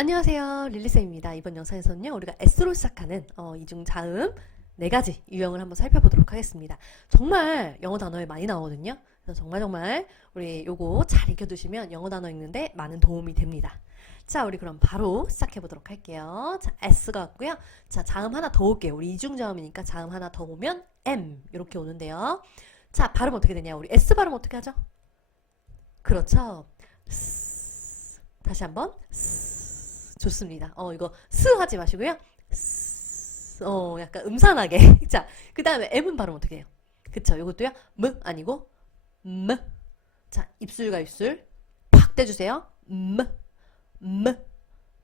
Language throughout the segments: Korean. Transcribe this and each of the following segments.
안녕하세요. 릴리쌤입니다. 이번 영상에서는요, 우리가 S로 시작하는 어, 이중 자음 네 가지 유형을 한번 살펴보도록 하겠습니다. 정말 영어 단어에 많이 나오거든요. 그래서 정말 정말 우리 요거 잘 익혀두시면 영어 단어 읽는데 많은 도움이 됩니다. 자, 우리 그럼 바로 시작해 보도록 할게요. 자, S가 왔고요. 자, 자음 하나 더 올게요. 우리 이중 자음이니까 자음 하나 더 오면 M 이렇게 오는데요. 자, 발음 어떻게 되냐? 우리 S 발음 어떻게 하죠? 그렇죠. 스. 다시 한번. 스. 좋습니다. 어, 이거 스 하지 마시고요. 스. 어, 약간 음산하게. 자, 그 다음에 M은 발음 어떻게 해요? 그쵸. 이것도요. 무 아니고 무. 자, 입술과 입술 팍 떼주세요. 무, 무,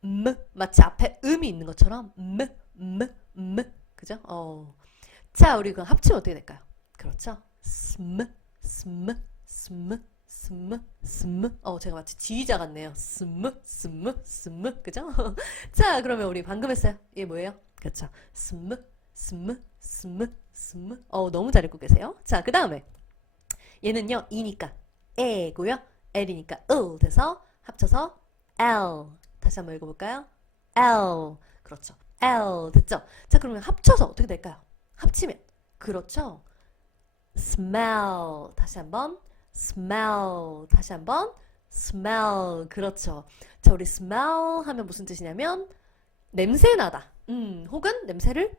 무. 마치 앞에 음이 있는 것처럼 무, 무, 무. 그죠? 어. 자, 우리 그 합치면 어떻게 될까요? 그렇죠. 스무, 스무, 스무, 스무, 스무. 어, 제가 마치 지휘자 같네요. 스무, 스무, 스무. 그죠? 자, 그러면 우리 방금 했어요. 이게 뭐예요? 그렇죠. 스무, 스무, 스무, 스무. 어, 너무 잘 읽고 계세요. 자, 그 다음에 얘는요, 이니까 에고요. L이니까 을 돼서 합쳐서 L. 다시 한번 읽어볼까요? L. 그렇죠. L. 됐죠? 자, 그러면 합쳐서 어떻게 될까요? 합치면. 그렇죠. smell. 다시 한번. Smell. 다시 한번. smell. 그렇죠. 자, 우리 smell 하면 무슨 뜻이냐면 냄새 나다. 음, 혹은 냄새를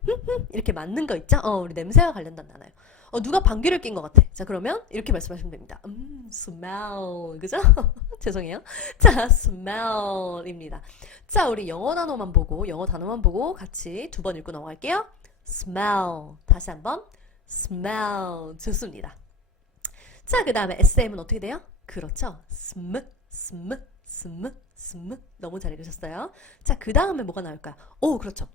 이렇게 맡는 거 있죠? 어, 우리 냄새와 관련된 단어예요. 어, 누가 방귀를 낀 것 같아. 자, 그러면 이렇게 말씀하시면 됩니다. 음, smell. 그죠? 죄송해요. 자, smell입니다. 자, 우리 영어 단어만 보고, 영어 단어만 보고 같이 두 번 읽고 넘어갈게요. smell. 다시 한번. smell. 좋습니다. 자, 그 다음에 SM은 어떻게 돼요? 그렇죠. sm, sm, sm, sm. 너무 잘 읽으셨어요. 자, 그 다음에 뭐가 나올까요? 오, 그렇죠.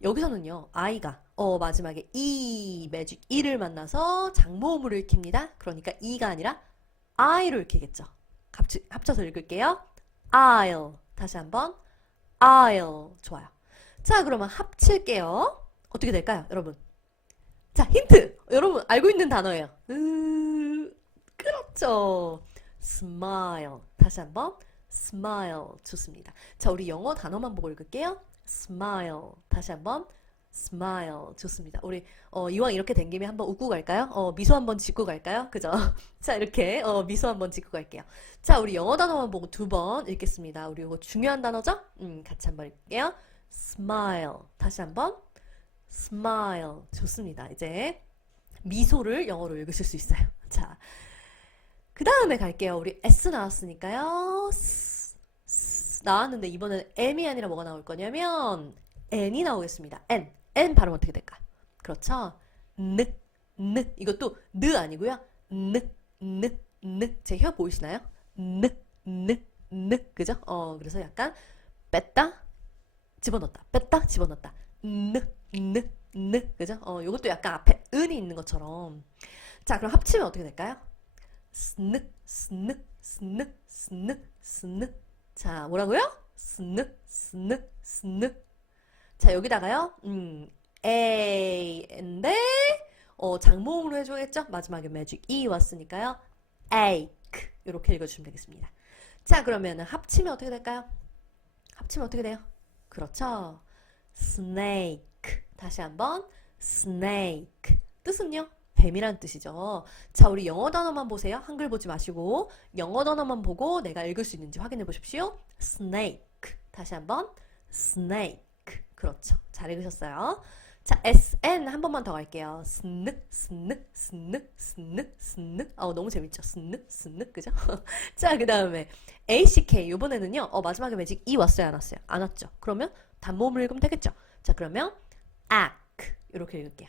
여기서는요, 아이가, 어, 마지막에 이, 매직 이를 만나서 장모음을 읽힙니다. 그러니까 이가 아니라 I로 읽히겠죠. 합치, 합쳐서 읽을게요. I'll. 다시 한번. I'll. 좋아요. 자, 그러면 합칠게요. 어떻게 될까요, 여러분? 자, 힌트! 여러분, 알고 있는 단어예요. 으, 그렇죠. smile. 다시 한번. smile. 좋습니다. 자, 우리 영어 단어만 보고 읽을게요. smile. 다시 한번. smile. 좋습니다. 우리, 어, 이왕 이렇게 된 김에 한번 웃고 갈까요? 어, 미소 한번 짓고 갈까요? 그죠? 자, 이렇게, 어, 미소 한번 짓고 갈게요. 자, 우리 영어 단어만 보고 두 번 읽겠습니다. 우리 이거 중요한 단어죠? 음, 같이 한번 읽을게요. smile. 다시 한번. smile. 좋습니다. 이제 미소를 영어로 읽으실 수 있어요. 자, 그 다음에 갈게요. 우리 S 나왔으니까요. 나왔는데 이번엔 M이 아니라 뭐가 나올 거냐면 N이 나오겠습니다. N. N 발음 어떻게 될까요? 그렇죠. 느, 느. 이것도 느 아니고요. 느, 느, 느. 제혀 보이시나요? 느, 느, 느. 그죠? 어, 그래서 약간 뺐다, 집어넣었다, 뺐다, 집어넣었다. 느, 느, 느. 그죠? 어, 요것도 약간 앞에 은이 있는 것처럼. 자, 그럼 합치면 어떻게 될까요? 스느, 스느, 스느, 스느, 스느. 자, 뭐라고요? 스느, 스느, 스느. 자, 여기다가요, 음, A인데, 어, 장모음으로 해줘야겠죠? 마지막에 매직 E 왔으니까요. ache. 이렇게 읽어주시면 되겠습니다. 자, 그러면 합치면 어떻게 될까요? 합치면 어떻게 돼요? 그렇죠. snake. 다시 한번. snake. 뜻은요? 뱀이란 뜻이죠. 자, 우리 영어 단어만 보세요. 한글 보지 마시고 영어 단어만 보고 내가 읽을 수 있는지 확인해 보십시오. snake. 다시 한번. snake. 그렇죠. 잘 읽으셨어요. 자, SN 한 번만 더 갈게요. 스느, 스느, 스느, 스느, 스느. 어, 너무 재밌죠? 스느, 스느. 그죠? 자, 그 다음에 ACK. 이번에는요, 어, 마지막에 매직 E 왔어요? 안 왔어요? 안 왔죠? 그러면 단모음을 읽으면 되겠죠? 자, 그러면 ac. 이렇게 읽을게요.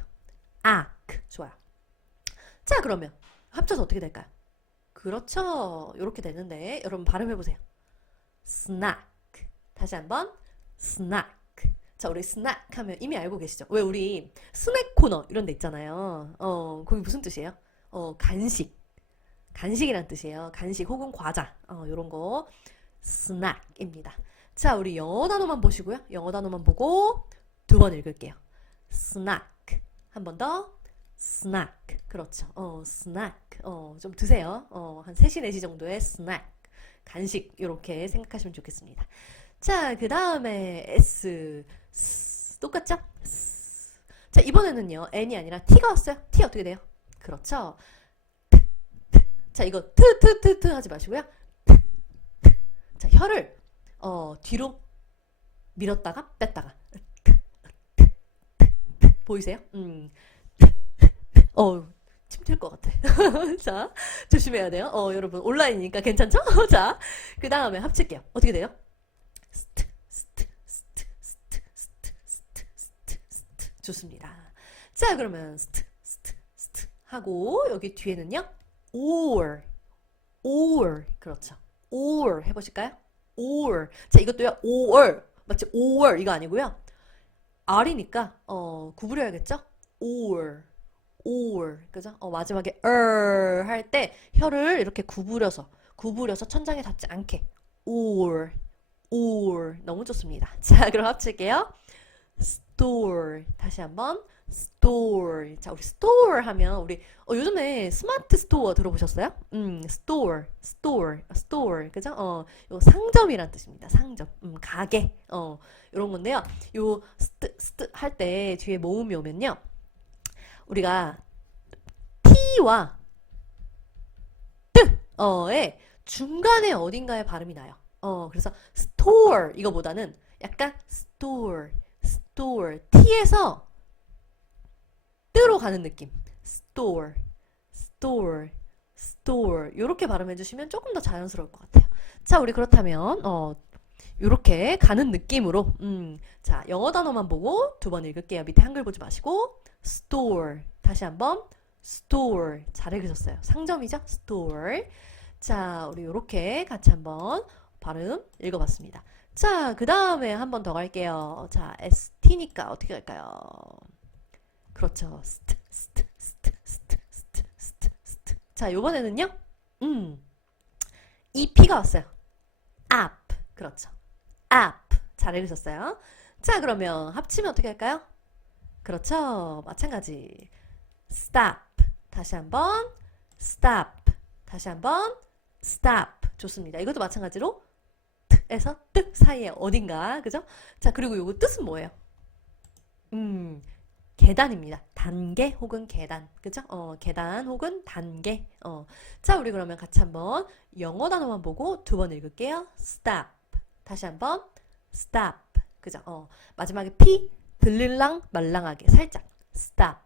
ac. 좋아요. 자, 그러면 합쳐서 어떻게 될까요? 그렇죠. 이렇게 되는데, 여러분 발음해 보세요. snack. 다시 한번. snack. 자, 우리 스낵 하면 이미 알고 계시죠? 왜 우리 스낵 코너 이런 데 있잖아요. 어, 거기 무슨 뜻이에요? 어, 간식. 간식이란 뜻이에요. 간식 혹은 과자. 어, 요런 거. 스낵입니다. 자, 우리 영어 단어만 보시고요. 영어 단어만 보고 두 번 읽을게요. 스낵. 한번 더. 스낵. 그렇죠. 어, 스낵. 어, 좀 드세요. 어, 한 3시, 4시 정도의 스낵. 간식. 이렇게 생각하시면 좋겠습니다. 자, 그 다음에 S. 스. 똑같죠? 스. 자, 이번에는요. N이 아니라 T가 왔어요. T 어떻게 돼요? 그렇죠. 트, 트. 자, 이거 트, 트, 트, 트 하지 마시고요. 트, 트. 자, 혀를 어, 뒤로 밀었다가 뺐다가. 보이세요? 음. 어, 침튈 것 같아. 자, 조심해야 돼요. 어, 여러분, 온라인이니까 괜찮죠? 자, 그 다음에 합칠게요. 어떻게 돼요? 스트, 스트, 스트, 스트, 스트, 스트, 스트, 스트. 좋습니다. 자, 그러면 스트, 스트, 스트 하고, 여기 뒤에는요, or, or. 그렇죠. or 해보실까요? or. 자, 이것도요, or. 맞지? or. 이거 아니고요. r이니까, 어, 구부려야겠죠? or. Or 그죠? 어, 마지막에 er 할 때 혀를 이렇게 구부려서 구부려서 천장에 닿지 않게 or or 너무 좋습니다. 자, 그럼 합칠게요. store 다시 한번 store 자, 우리 store 하면 우리 어, 요즘에 스마트 스토어 들어보셨어요? 음, store store store 그죠? 어, 요 상점이란 뜻입니다. 상점 음, 가게 어, 요런 건데요. 요 스트 스트 할때 뒤에 모음이 오면요. 우리가 T와 뜨, 어의 중간에 어딘가에 발음이 나요. 어, 그래서 store 이거보다는 약간 store, store, T에서 뜨로 가는 느낌. store, store, store 이렇게 발음해 주시면 조금 더 자연스러울 것 같아요. 자, 우리 그렇다면 어, 이렇게 가는 느낌으로 음, 자, 영어 단어만 보고 두 번 읽을게요. 밑에 한글 보지 마시고 store 다시 한번 store 잘 읽으셨어요. 상점이죠? store 자 우리 이렇게 같이 한번 발음 읽어봤습니다. 자 그 다음에 한 번 더 갈게요. 자 st니까 어떻게 할까요? 그렇죠. st st st st st st st 자 이번에는요. 음 ep가 왔어요. app 그렇죠. app 잘 읽으셨어요. 자 그러면 합치면 어떻게 할까요? 그렇죠. 마찬가지. stop. 다시 한번 stop. 다시 한번 stop. 좋습니다. 이것도 마찬가지로 트에서 뜻 사이에 어딘가. 그죠? 자, 그리고 요거 뜻은 뭐예요? 음, 계단입니다. 단계 혹은 계단. 그죠? 어, 계단 혹은 단계. 어. 자, 우리 그러면 같이 한번 영어 단어만 보고 두 번 읽을게요. stop. 다시 한번 stop. 그죠? 어, 마지막에 P 들릴랑 말랑하게 살짝 stop,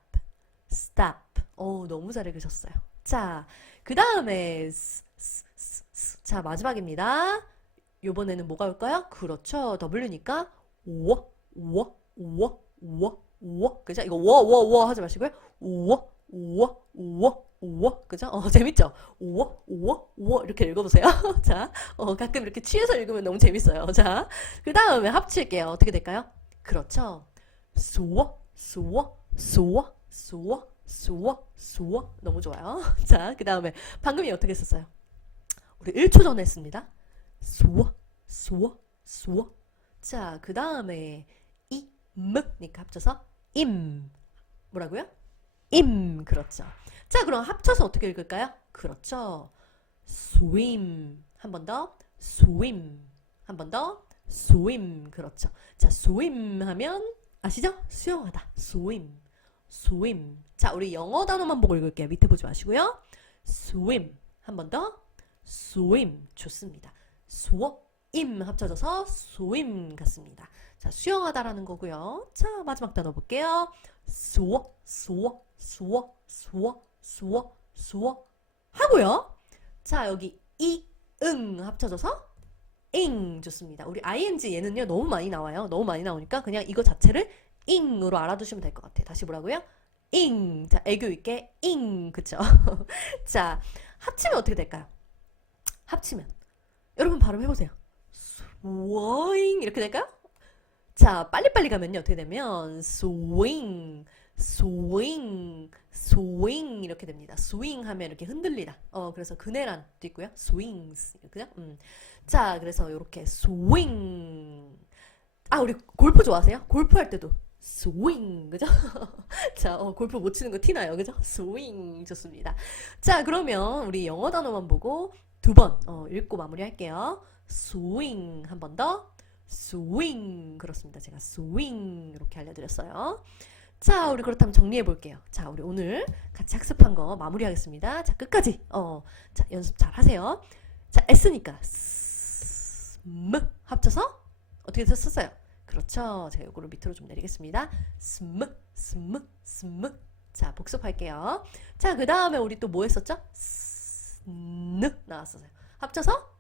stop. 오, 너무 잘 읽으셨어요. 자, 그 다음에 자 마지막입니다. 요번에는 뭐가 올까요? 그렇죠. W니까 워, 워, 워, 워, 워. 그죠? 이거 워, 워, 워 하지 마시고요. 워, 워, 워, 워. 그죠? 어, 재밌죠? 워, 워, 워. 이렇게 읽어보세요. 자, 어, 가끔 이렇게 취해서 읽으면 너무 재밌어요. 자, 그 다음에 합칠게요. 어떻게 될까요? 그렇죠. 수어, 수어, 수어, 수어, 수어, 수어. 너무 좋아요. 자, 그 다음에 방금이 어떻게 했었어요? 우리 1초 전에 했습니다. 수어, 수어, 수어. 자, 그 다음에 이, 므 니까 합쳐서 임. 뭐라고요? 임. 그렇죠. 자, 그럼 합쳐서 어떻게 읽을까요? 그렇죠. swim. 한 번 더. swim. 한 번 더. swim. 그렇죠. 자, swim 하면 아시죠? 수영하다. swim. swim. 자, 우리 영어 단어만 보고 읽을게요. 밑에 보지 마시고요. swim. 한 번 더. swim. 좋습니다. swim 합쳐져서 swim 같습니다. 자, 수영하다라는 거고요. 자, 마지막 단어 볼게요. 수어, 수어, 수어, 수어, 수어, 수어 하고요. 자, 여기 이, 응 합쳐져서 ing 좋습니다. 우리 ing 얘는요 너무 많이 나와요. 너무 많이 나오니까 그냥 이거 자체를 ing으로 알아두시면 될 것 같아요. 다시 뭐라고요? ing 자 애교 있게 ing 그쵸? 자 합치면 어떻게 될까요? 합치면 여러분 발음 해보세요. swing 이렇게 될까요? 자 빨리빨리 가면요 어떻게 되면 swing swing swing 이렇게 됩니다. swing 하면 이렇게 흔들리다. 어 그래서 그네란 도 있고요. swings 그죠? 음. 자, 그래서 이렇게 swing. 아, 우리 골프 좋아하세요? 골프 할 때도 swing, 그죠? 자, 어, 골프 못 치는 거 티나요, 그죠? swing 좋습니다. 자, 그러면 우리 영어 단어만 보고 두번 어, 읽고 마무리할게요. swing 한번 더, swing. 그렇습니다. 제가 swing 이렇게 알려드렸어요. 자, 우리 그렇다면 정리해 볼게요. 자, 우리 오늘 같이 학습한 거 마무리하겠습니다. 자, 끝까지. 어, 자, 연습 잘 하세요. 자, S니까 S, M 합쳐서 어떻게 썼어요? 그렇죠. 제가 요거를 밑으로 좀 내리겠습니다. 스무, 스무, 스무. 자, 복습할게요. 자, 그 다음에 우리 또 뭐 했었죠? 스느 나왔었어요. 합쳐서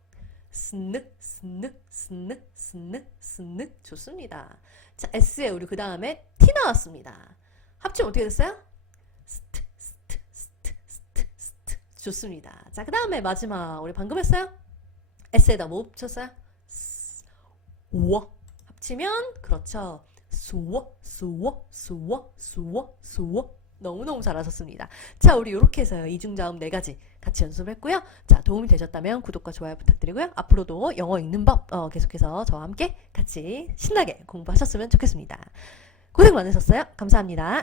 스느, 스느, 스느, 스느, 스느. 좋습니다. 자, S에 우리 그 다음에 T 나왔습니다. 합치면 어떻게 됐어요? 스트, 스트, 스트, 스트, 스트. 좋습니다. 자, 그 다음에 마지막 우리 방금 했어요? S에다 뭐 붙였어요? 스, 워. 합치면 그렇죠. 수워, 수워, 수워, 수워, 수워. 너무너무 잘 하셨습니다. 자, 우리 이렇게 해서요. 이중자음 네 가지 같이 연습을 했고요. 자, 도움이 되셨다면 구독과 좋아요 부탁드리고요. 앞으로도 영어 읽는 법 어, 계속해서 저와 함께 같이 신나게 공부하셨으면 좋겠습니다. 고생 많으셨어요. 감사합니다.